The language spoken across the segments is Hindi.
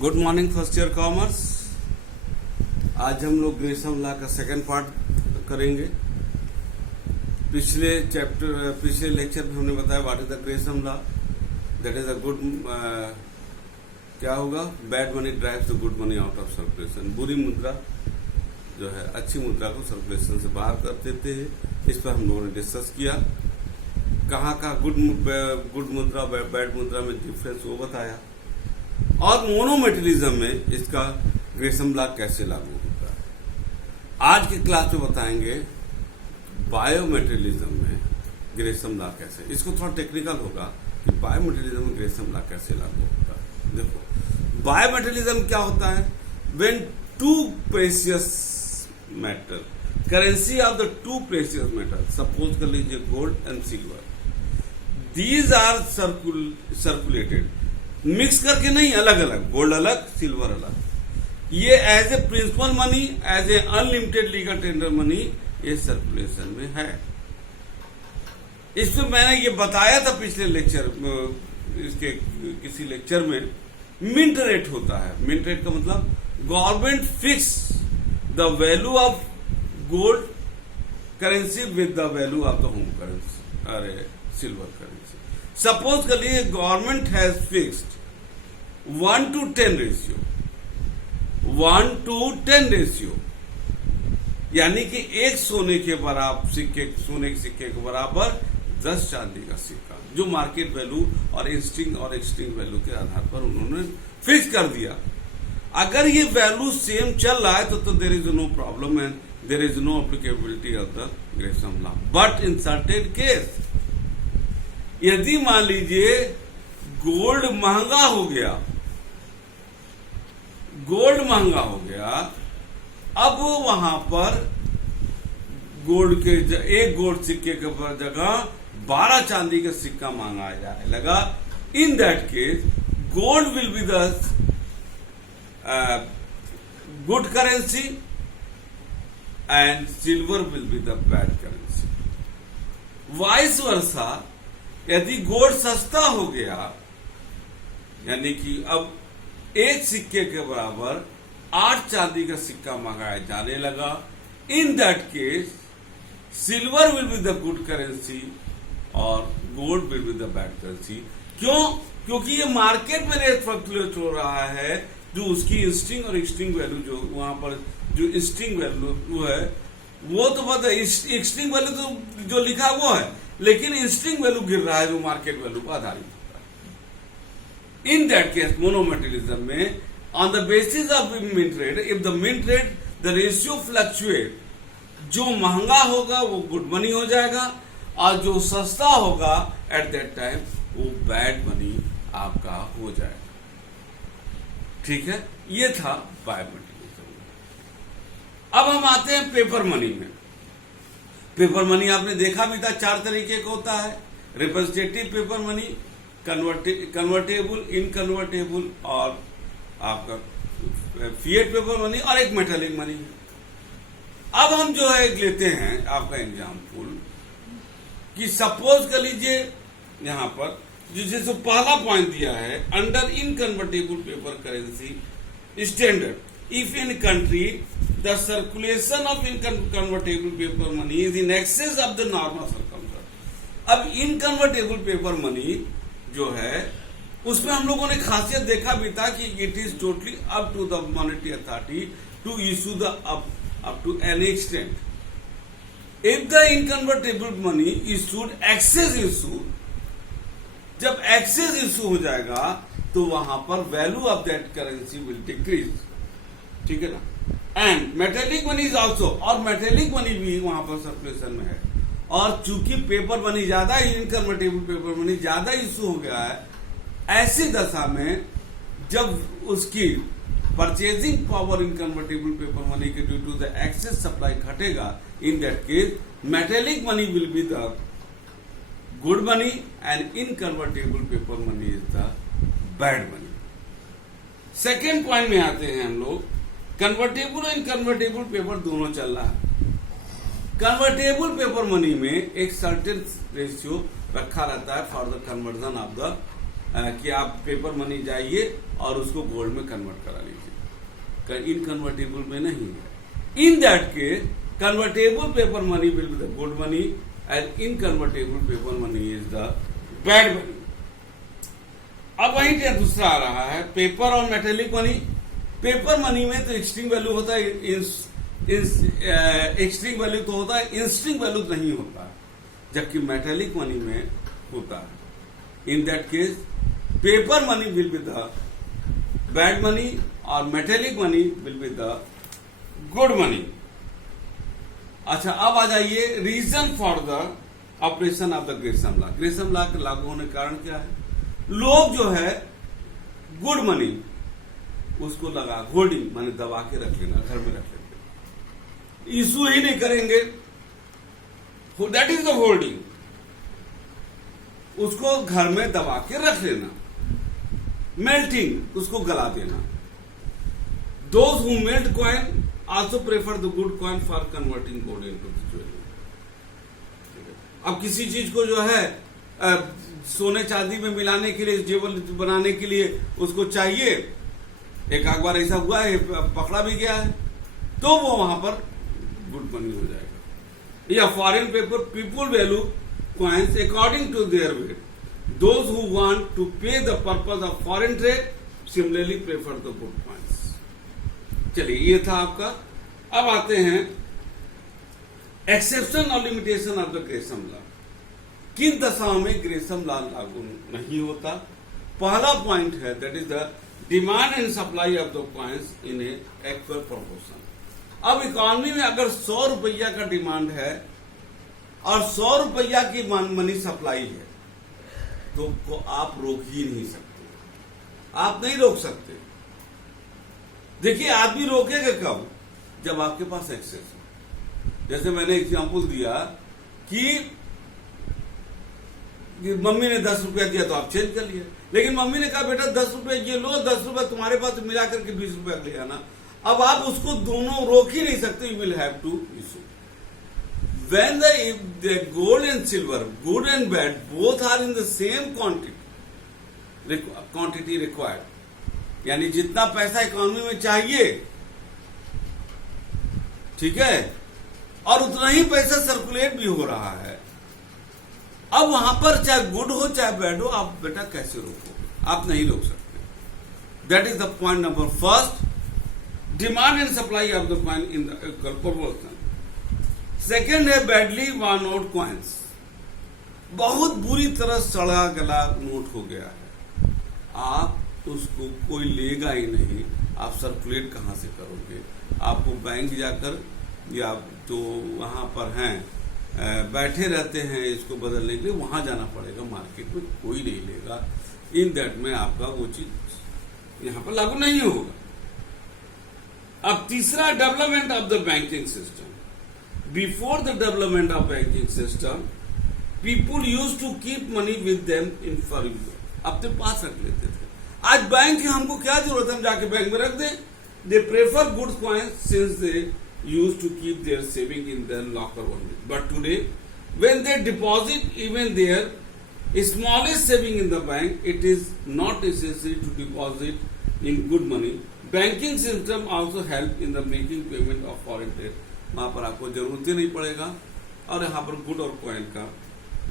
Good morning first year commerce. आज हम लोग ग्रेसम लॉ का सेकंड पार्ट करेंगे। पिछले लेक्चर में हमने बताया what is the Gresham law. That is a good क्या होगा, bad money drives the good money out of circulation. बुरी मुद्रा जो है अच्छी मुद्रा को सर्कुलेशन से बाहर कर देते हैं। इस पर हम लोगों ने डिस्कस किया। कहाँ गुड मुद्रा बैड मुद्रा में डिफरेंस वो बताया, और मोनोमेटेरिज्म में इसका ग्रेसम लॉ कैसे लागू होता है। आज की क्लास में बताएंगे बायोमेटेरियलिज्म में ग्रेसम लॉ कैसे। इसको थोड़ा टेक्निकल होगा कि बायोमेटेरियलिज्म में ग्रेसम लॉ कैसे लागू होता है। देखो, बायोमेटेरियलिज्म क्या होता है, when two precious metal, currency of the two precious metal, suppose कर लीजिए gold and silver, these are circulated, mix करके नहीं, अलग अलग, गोल्ड अलग सिल्वर अलग, ये as a principal money, as a unlimited legal tender money ये सर्कुलेशन में है। इसमें मैंने ये बताया था पिछले लेक्चर, इसके किसी लेक्चर में, मिंट रेट होता है। मिंट रेट का मतलब government fix the value of gold currency with the value of the home currency, अरे सिल्वर करेंसी। सपोज कर लिए government has fixed 1:10 ratio, 1:10 ratio, यानी कि एक सोने के सिक्के के बराबर 10 चांदी का सिक्का, जो मार्केट वैल्यू और एक्सचेंज वैल्यू के आधार पर उन्होंने फिक्स कर दिया। अगर ये वैल्यू सेम चल रहा है तो there is no problem and there is no applicability of the Gresham law. But in certain case, यदि मान लीजिए गोल्ड महंगा हो गया, अब वहां पर गोल्ड के एक गोल्ड सिक्के के जगह 12 चांदी का सिक्का मांगा जाने लगा। In that case gold will be the good currency and silver will be the bad currency. Vice versa, यदि गोल्ड सस्ता हो गया, यानी कि अब एक सिक्के के बराबर 8 चांदी का सिक्का मंगाया जाने लगा, in that case silver will be the good currency और gold will be the bad currency. क्यों? क्योंकि ये मार्केट में रेट फ्लक्चुएट हो रहा है, जो उसकी इंस्टिंग और एक्सटिंग वैल्यू, जो वहां पर जो इंस्टिंग वैल्यू है वो तो पता है, एक्सटिंग वैल्यू तो जो लिखा है वो है, लेकिन इंस्टिंग वैल्यू गिर रहा है जो मार्केट वैल्यू पर आधारित होता है। इन दैट केस मोनोमेटेरियलिज्म में on the basis of mint rate, if the mint rate the ratio fluctuate, जो महंगा होगा वो गुड मनी हो जाएगा और जो सस्ता होगा एट दैट टाइम वो बैड मनी आपका हो जाएगा। ठीक है, ये था बायोमेटेरियलिज्म। अब हम आते हैं पेपर मनी में। पेपर मनी आपने देखा भी था, 4 तरीके का होता है, रिप्रेजेंटेटिव पेपर मनी, कन्वर्टेबल, इनकन्वर्टेबल और आपका फिएट पेपर मनी, और एक मेटालिक मनी है। अब हम जो है लेते हैं आपका एग्जाम्पल कि सपोज कर लीजिए यहां पर जैसे पहला पॉइंट दिया है, under inconvertible paper currency standard, if in country the circulation of inconvertible paper money is in excess of the normal circumstance। अब इनकन्वर्टेबल पेपर मनी जो है उसमें हम लोगों ने खासियत देखा भी था कि it is totally up to the monetary authority to issue the up to any extent. If the inconvertible money issued excess issue, जब एक्सेस इशू हो जाएगा तो वहां पर value of that currency will decrease. ठीक है ना। And metallic money is also, और मेटेलिक मनी भी वहां पर सर्कुलेशन में है। और चूंकि पेपर मनी ज्यादा, इनकन्वर्टेबल पेपर मनी ज्यादा इशू हो गया है, ऐसी दशा में जब उसकी purchasing power inconvertible paper money के due to the excess supply घटेगा, in that case metallic money will be the good money and inconvertible paper money is the bad money. Second point में आते हैं हम लोग, कन्वर्टेबल और इनकन्वर्टेबल पेपर दोनों चल रहा है। कन्वर्टेबल पेपर मनी में एक सर्टेन रेशियो रखा रहता है for the conversion of the कि आप पेपर मनी जाइए और उसको गोल्ड में कन्वर्ट करा लीजिए, इनकन्वर्टेबल में नहीं है। In that case convertible paper money will be the good money and inconvertible paper money is the bad money. अब वहीं पे दूसरा आ रहा है पेपर और मेटेलिक मनी। पेपर मनी में तो एक्सट्रीम वैल्यू होता है, एक्सट्रीम वैल्यू तो होता है, इंस्ट्रीम वैल्यू नहीं होता, जबकि मेटेलिक मनी में होता है। In that case paper money will be the bad money और metallic money will be the good money. अच्छा, अब आ जाइए reason for the operation of the Gresham law. Gresham law के लागू होने के कारण क्या है? लोग जो है गुड मनी उसको लगा होल्डिंग माने दबा के रख लेना, घर में रख लेंगे, इशू ही नहीं करेंगे, दैट इज द होल्डिंग। उसको घर में दबा के रख लेना। मेल्टिंग, उसको गला देना। Those who melt coin also prefer the good coin for converting gold into the jewellery. अब किसी चीज को जो है सोने चांदी में मिलाने के लिए, जेवर बनाने के लिए उसको चाहिए, एक बार ऐसा हुआ है पकड़ा भी गया है, तो वो वहां पर गुड मनी हो जाएगा। या foreign paper people value coins according to their weight. Those who want to pay the purpose of foreign trade similarly prefer the good coins. चलिए, ये था आपका। अब आते हैं एक्सेप्शन और limitation of the Gresham law. किन दशाओं में ग्रेसम लॉ लागू नहीं होता? पहला पॉइंट है that is the demand and supply of the coins in A equal proportion. अब इकोनॉमी में अगर 100 रुपया का डिमांड है और 100 रुपया की मनी सप्लाई है, तो आप रोक ही नहीं सकते, आप नहीं रोक सकते। देखिए, आदमी रोकेगा कब? जब आपके पास एक्सेस हो। जैसे मैंने एग्जांपल दिया कि मम्मी ने 10 रुपया दिया तो आप चेंज कर लिया, लेकिन मम्मी ने कहा बेटा 10 रुपया ये लो, 10 रुपया तुम्हारे पास मिला करके 20 रुपया ले आना। अब आप उसको दोनों रोक ही नहीं सकते, you will have to issue. When the gold and silver, good and bad, both are in the same quantity required, यानी जितना पैसा इकोनॉमी में चाहिए, ठीक है, और उतना ही पैसा सर्कुलेट भी हो रहा है। अब वहां पर चाहे गुड हो चाहे बैड हो, आप बेटा कैसे रोकोगे? आप नहीं रोक सकते। That is the point number first, demand and supply of the coin in the equal proportion. Second है बैडली वर्न आउट कॉइन्स। बहुत बुरी तरह सड़ा गला नोट हो गया है, आप उसको कोई लेगा ही नहीं, आप सर्कुलेट कहां से करोगे? आपको बैंक जाकर या तो वहां पर हैं बैठे रहते हैं इसको बदलने के लिए, वहां जाना पड़ेगा, मार्केट में कोई नहीं लेगा। इन दैट में आपका वो चीज यहां पर लागू नहीं होगा। अब तीसरा, development of the banking system. Before the development of banking system, people used to keep money with them in for use. अपने पास रख लेते थे। आज बैंक की हमको क्या जरूरत है, हम जाके बैंक में रख दें? They prefer good coins since they used to keep their saving in their locker only. But today, when they deposit even their smallest saving in the bank, it is not necessary to deposit in good money. Banking system also help in the making payment of foreign trade. वहां पर आपको जरूरत ही नहीं पड़ेगा, और यहाँ पर गुड और कॉइन का,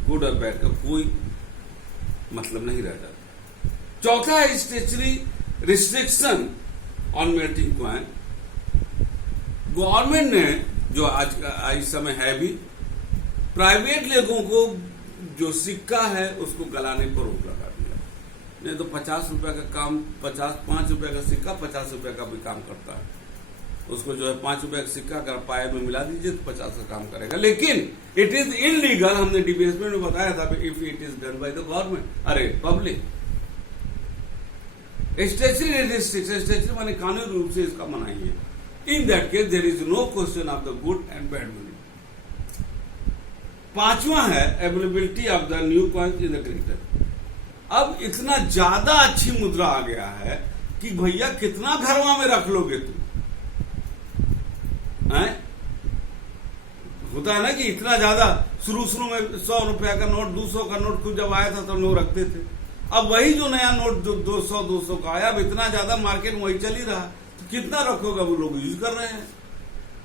गुड और बैड का कोई मतलब नहीं रह जाता। चौथा है statutory restriction on melting coin. Government ने जो आज इस समय है भी, प्राइवेट लोगों को जो सिक्का है उसको गलाने पर रोक लगा दिया। नहीं तो 50 रुपया का काम, 5 रुपया का सिक्का 50 रुपया का भी काम करता है। उसको जो है 5 रुपया का सिक्का अगर पाए में मिला दीजिए तो 50 का काम करेगा। लेकिन इट इज इनलीगल, हमने डिबेटमेंट में बताया था, if it is done by the government, अरे पब्लिक। स्टेचुरी रिस्ट्रिक्शन, स्टेचुरी माने कानूनी रूप से इसका मनाही है। In that case there is no question of the good and bad money. पांचवा है availability of the new coins in the cricket. अब इतना ज्यादा अच्छी मुद्रा आ गया है कि भैया कितना घरवा में रख लोगे तुम? होता है ना कि इतना ज्यादा, शुरू में 100 रुपया का नोट, 200 का नोट खुद जब आया था तो लोग रखते थे। अब वही जो नया नोट जो 200 का आया, अब इतना ज्यादा मार्केट में वही चल ही रहा, तो कितना रखोगे, वो लोग यूज कर रहे हैं।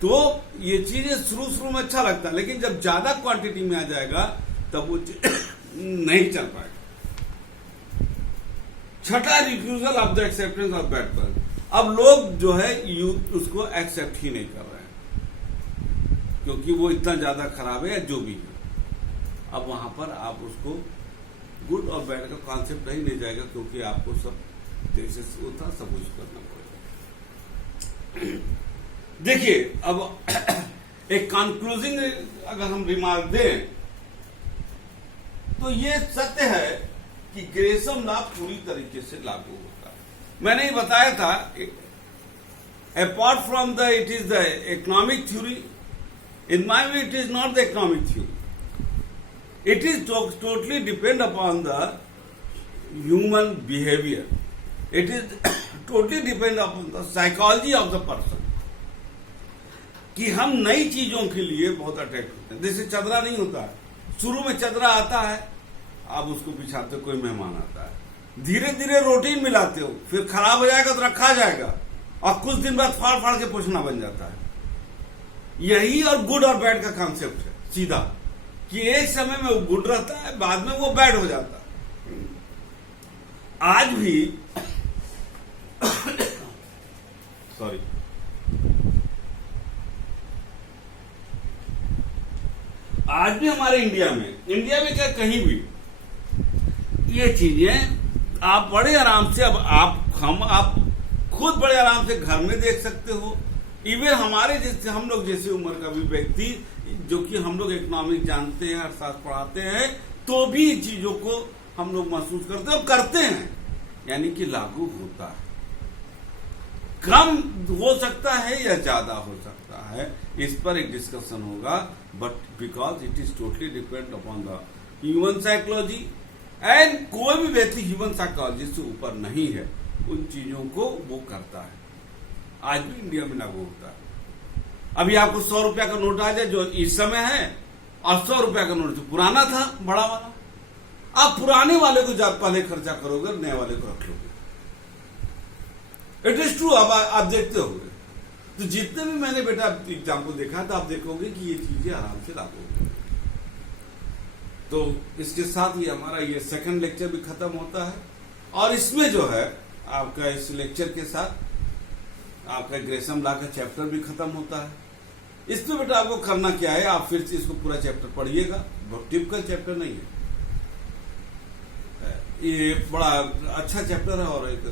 तो ये चीजें शुरू में अच्छा लगता है, लेकिन जब ज्यादा क्वांटिटी में आ जाएगा तब वो नहीं चल पाएगा। छठा, refusal of the acceptance of bad पल। अब लोग जो है उसको एक्सेप्ट ही नहीं कर रहे हैं, क्योंकि वो इतना ज्यादा खराब है या जो भी है। अब वहां पर आप उसको गुड और बैड का कॉन्सेप्ट ही नहीं जाएगा, क्योंकि आपको सब जैसे होता सब कुछ करना पड़ेगा। देखिए, अब एक कंक्लूजिंग अगर हम रिमार्क दें तो ये सत्य है कि ग्रेसम लॉ पूरी तरीके से लागू होता है। मैंने ये बताया था, apart from the it is the economic theory, in my view it is not the economic theory, it is totally depend upon the human behavior, it is totally depend upon the psychology of the person, कि हम नई चीजों के लिए बहुत अट्रैक्ट होते हैं। जैसे चदरा नहीं होता है, शुरू में चदरा आता है, आप उसको बिछाते हो, कोई मेहमान आता है, धीरे धीरे रूटीन मिलाते हो, फिर खराब हो जाएगा तो रखा जाएगा, और कुछ दिन बाद फाड़ फाड़ के पोछना बन जाता है। यही और गुड और बैड का कॉन्सेप्ट है सीधा, कि एक समय में वो गुड रहता है, बाद में वो बैड हो जाता है। आज भी सॉरी, आज भी हमारे इंडिया में क्या कहीं भी ये चीजें आप बड़े आराम से, अब आप खुद बड़े आराम से घर में देख सकते हो। इवन हमारे जैसे, हम लोग जैसे उम्र का भी व्यक्ति, जो कि हम लोग इकोनॉमिक जानते हैं, अर्थशास्त्र पढ़ाते हैं, तो भी इन चीजों को हम लोग महसूस करते हैं और करते हैं, यानी कि लागू होता है। कम हो सकता है या ज्यादा हो सकता है, इस पर एक डिस्कशन होगा, but because it is totally depend upon the human psychology, and कोई भी व्यक्ति ह्यूमन साइकोलॉजी से ऊपर नहीं है, उन चीजों को वो करता है। आज भी इंडिया में लागू होता है। अभी आपको 100 रुपया का नोट आ जाए जो इस समय है, और 100 रुपया का नोट जो पुराना था बड़ा वाला, आप पुराने वाले को जब पहले खर्चा करोगे, नए वाले को रख लोगे। It is true. अब आप देखते होंगे, तो जितने भी मैंने बेटा एग्जाम को देखा था, आप देखोगे कि ये चीजें आराम से लागू होगी। तो इसके साथ ही हमारा ये सेकंड लेक्चर भी खत्म होता है, और इसमें जो है आपका इस लेक्चर के साथ आपका ग्रेसम लॉ का चैप्टर भी खत्म होता है। इसमें बेटा आपको करना क्या है, आप फिर से इसको पूरा चैप्टर पढ़िएगा, बहुत टिपिकल चैप्टर नहीं है, ये बड़ा अच्छा चैप्टर है। और एक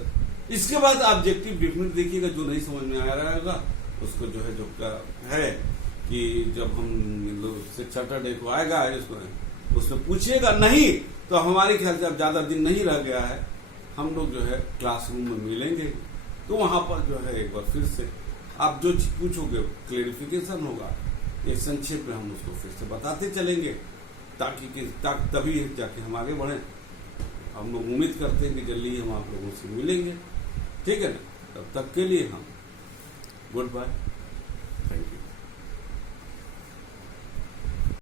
इसके बाद ऑब्जेक्टिव डिफरेंट देखिएगा, जो नहीं समझ में आ रहा होगा उसको जो है, जो है कि जब हम सैटरडे को आएगा उसमें पूछिएगा, नहीं तो हमारे ख्याल से अब ज्यादा दिन नहीं रह गया है, हम लोग जो है क्लासरूम में मिलेंगे, तो वहां पर जो है एक बार फिर से आप जो पूछोगे क्लेरिफिकेशन होगा, एक संक्षेप में हम उसको फिर से बताते चलेंगे, ताकि तभी जाके हम आगे बढ़े। हम लोग उम्मीद करते हैं कि जल्दी हम आप लोगों से मिलेंगे, ठीक है ना। तब तक के लिए हम गुड बाय, थैंक यू।